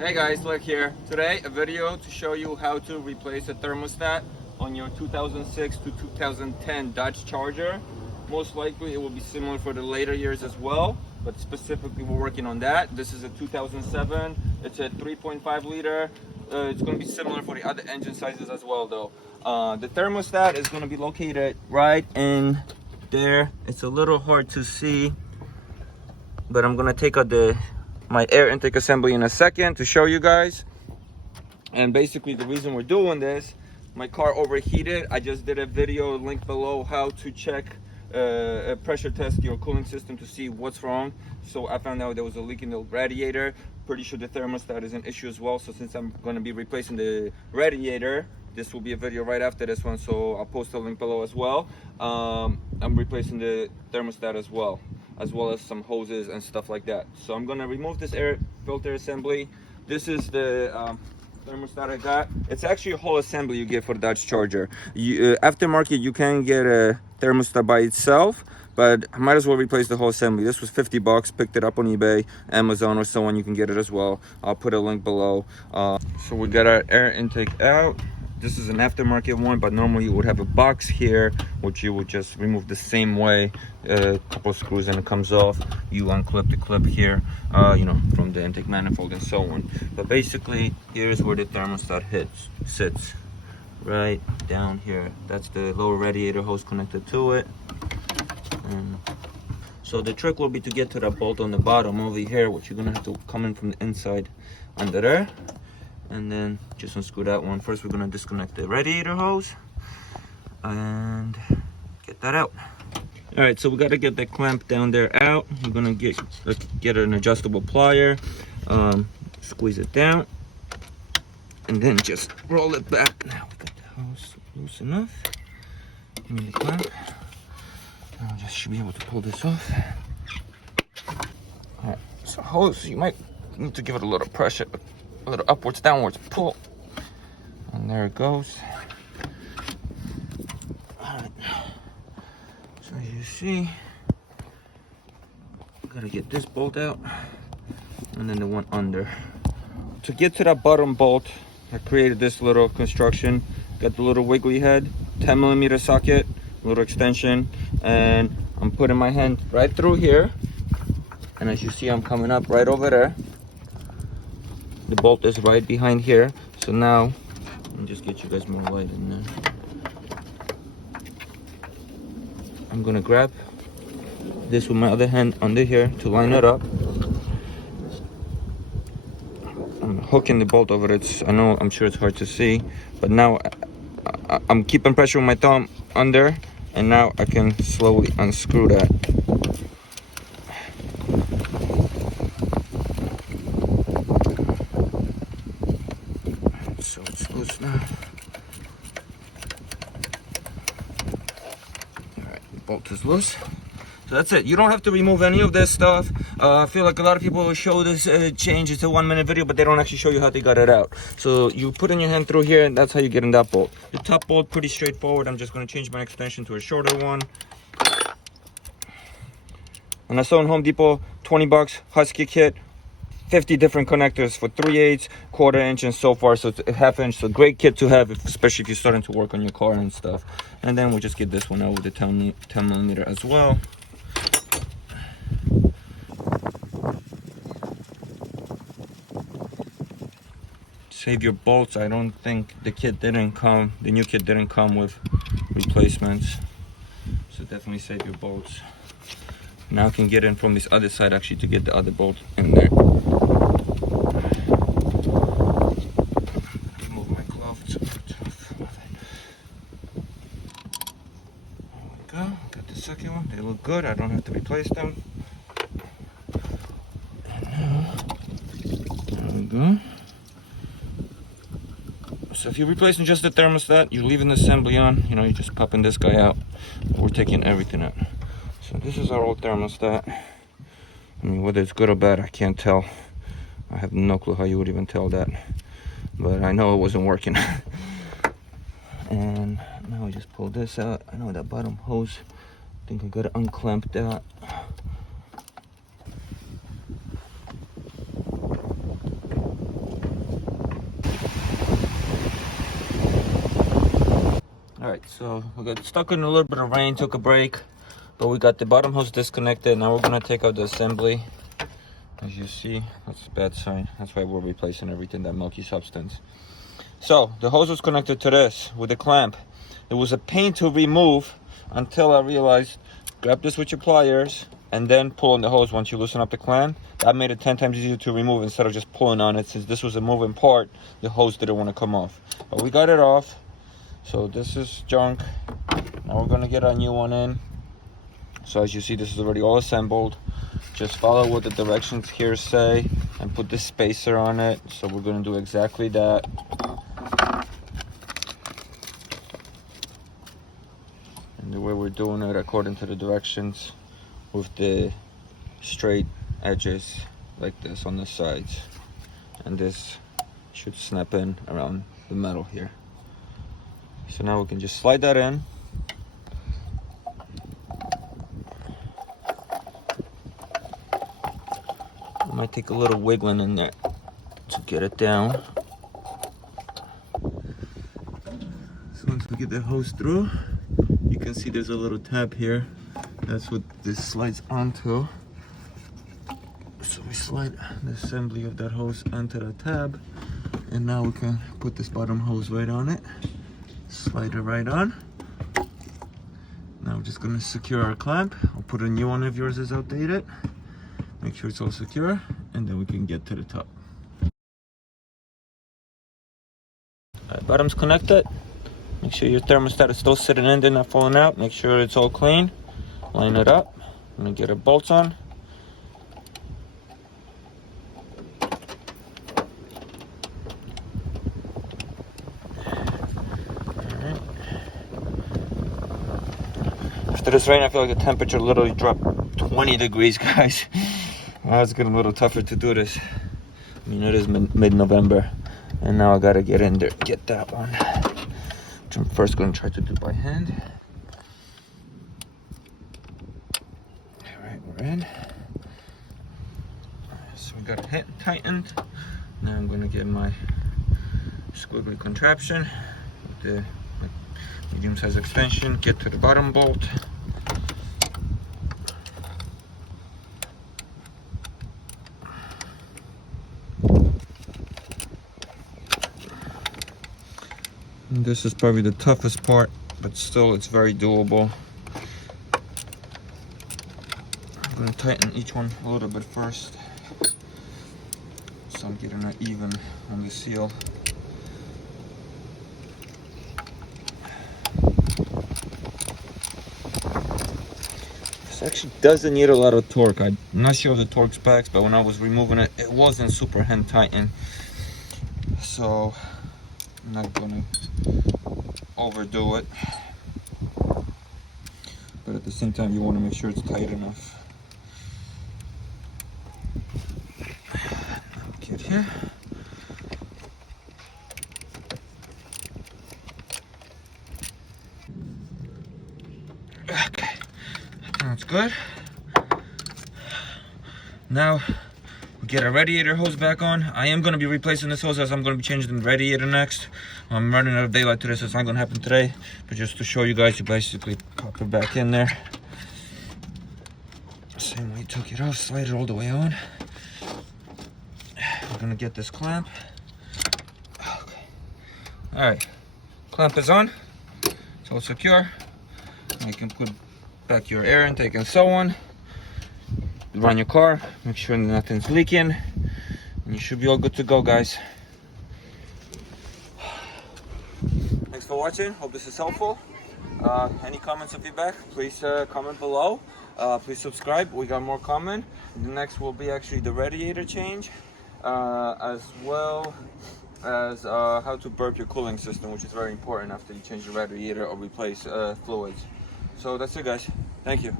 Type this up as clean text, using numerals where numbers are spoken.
Hey guys, LechK here. Today a video to show you how to replace a thermostat on your 2006 to 2010 Dodge Charger. Most likely it will be similar for the later years as well, but specifically we're working on that. This is a 2007, it's a 3.5 liter. It's going to be similar for the other engine sizes as well though. The thermostat is going to be located right in there. It's a little hard to see, but I'm going to take out my air intake assembly in a second to show you guys. And basically the reason we're doing this, my car overheated. I just did a video link below how to check pressure test your cooling system to see what's wrong. So I found out there was a leak in the radiator. Pretty sure the thermostat is an issue as well. So since I'm going to be replacing the radiator, this will be a video right after this one, so I'll post a link below as well. I'm replacing the thermostat as well as some hoses and stuff like that. So I'm gonna remove this air filter assembly. This is the thermostat I got. It's actually a whole assembly you get for the Dodge Charger. Aftermarket, you can get a thermostat by itself, but I might as well replace the whole assembly. This was 50 bucks, picked it up on eBay, Amazon, or so on. You can get it as well. I'll put a link below. So we got our air intake out. This is an aftermarket one, but normally you would have a box here, which you would just remove the same way. A couple of screws and it comes off. You unclip the clip here, from the intake manifold and so on. But basically, here's where the thermostat sits, right down here. That's the lower radiator hose connected to it. And so the trick will be to get to that bolt on the bottom over here, which you're gonna have to come in from the inside under there. And then just unscrew that one. First, we're gonna disconnect the radiator hose and get that out. All right, so we gotta get that clamp down there out. We're gonna get an adjustable plier, squeeze it down, and then just roll it back. Now we got the hose loose enough. Give me the clamp. I just should be able to pull this off. All right, so hose, you might need to give it a little pressure, a little upwards, downwards pull, and there it goes. All right. So as you see, gotta get this bolt out, and then the one under. To get to that bottom bolt, I created this little construction. Got the little wiggly head, 10mm socket, little extension, and I'm putting my hand right through here. And as you see, I'm coming up right over there. The bolt is right behind here. So now, let me just get you guys more light in there. I'm gonna grab this with my other hand under here to line it up. I'm hooking the bolt over it. I'm sure it's hard to see, but now I'm keeping pressure with my thumb under, and now I can slowly unscrew that. So it's loose now. Alright, the bolt is loose. So that's it. You don't have to remove any of this stuff. I feel like a lot of people will show this change. It's a 1-minute video, but they don't actually show you how they got it out. So you put in your hand through here, and that's how you get in that bolt. The top bolt, pretty straightforward. I'm just going to change my extension to a shorter one. And I saw in Home Depot, 20 bucks, Husky kit, 50 different connectors for 3/8, 1/4 inch, and so far. So it's a 1/2 inch. So great kit to have, especially if you're starting to work on your car and stuff. And then we'll just get this one out with the 10mm as well. Save your bolts. I don't think the new kit didn't come with replacements. So definitely save your bolts. Now I can get in from this other side actually to get the other bolt in there. Remove my glove. There we go. Got the second one. They look good. I don't have to replace them. There we go. So if you're replacing just the thermostat, you're leaving the assembly on, you're just popping this guy out. We're taking everything out. So this is our old thermostat. I mean, whether it's good or bad, I can't tell. I have no clue how you would even tell that. But I know it wasn't working. And now I just pull this out. I know that bottom hose, I think I gotta unclamp that. Alright, so we got stuck in a little bit of rain, took a break, but we got the bottom hose disconnected. Now we're gonna take out the assembly. As you see, that's a bad sign. That's why we're replacing everything, that milky substance. So the hose was connected to this with a clamp. It was a pain to remove until I realized, grab this with your pliers and then pull on the hose once you loosen up the clamp. That made it 10 times easier to remove instead of just pulling on it. Since this was a moving part, the hose didn't want to come off. But we got it off. So this is junk. Now we're gonna get a new one in. So as you see, this is already all assembled. Just follow what the directions here say and put the spacer on it. So we're gonna do exactly that. And the way we're doing it according to the directions, with the straight edges like this on the sides, and this should snap in around the metal here. So now we can just slide that in. It might take a little wiggling in there to get it down. So once we get the hose through, you can see there's a little tab here. That's what this slides onto. So we slide the assembly of that hose onto the tab, and now we can put this bottom hose right on it. Slide it right on. Now we're just gonna secure our clamp. I'll put a new one if yours is outdated. Make sure it's all secure, and then we can get to the top. Alright, bottom's connected. Make sure your thermostat is still sitting in there, not falling out. Make sure it's all clean. Line it up. I'm gonna get our bolts on. Alright. After this rain, I feel like the temperature literally dropped 20 degrees, guys. Now it's getting a little tougher to do this. I mean, it is mid-November, and now I gotta get in there, get that one, which I'm first gonna try to do by hand. We're in. So we got it tightened. Now I'm gonna get my squiggly contraption with the medium-sized extension, get to the bottom bolt. And this is probably the toughest part, but still it's very doable. I'm going to tighten each one a little bit first, so I'm getting it even on the seal. This actually doesn't need a lot of torque. I'm not sure of the torque specs, but when I was removing it, it wasn't super hand tightened. So I'm not going to overdo it. But at the same time, you want to make sure it's tight enough. Get here. Okay, that's good. Now we get our radiator hose back on. I am going to be replacing this hose as I'm going to be changing the radiator next. I'm running out of daylight today, so it's not going to happen today. But just to show you guys, you basically pop it back in there. Same way you took it off, slide it all the way on. We're going to get this clamp. Okay. Alright, clamp is on. It's all secure. You can put back your air intake and so on. Run your car, make sure nothing's leaking, and you should be all good to go, guys. Thanks for watching. Hope this is helpful. Any comments or feedback, please comment below. Please subscribe. We got more coming. The next will be actually the radiator change, as well as how to burp your cooling system, which is very important after you change your radiator or replace fluids. So that's it, guys. Thank you.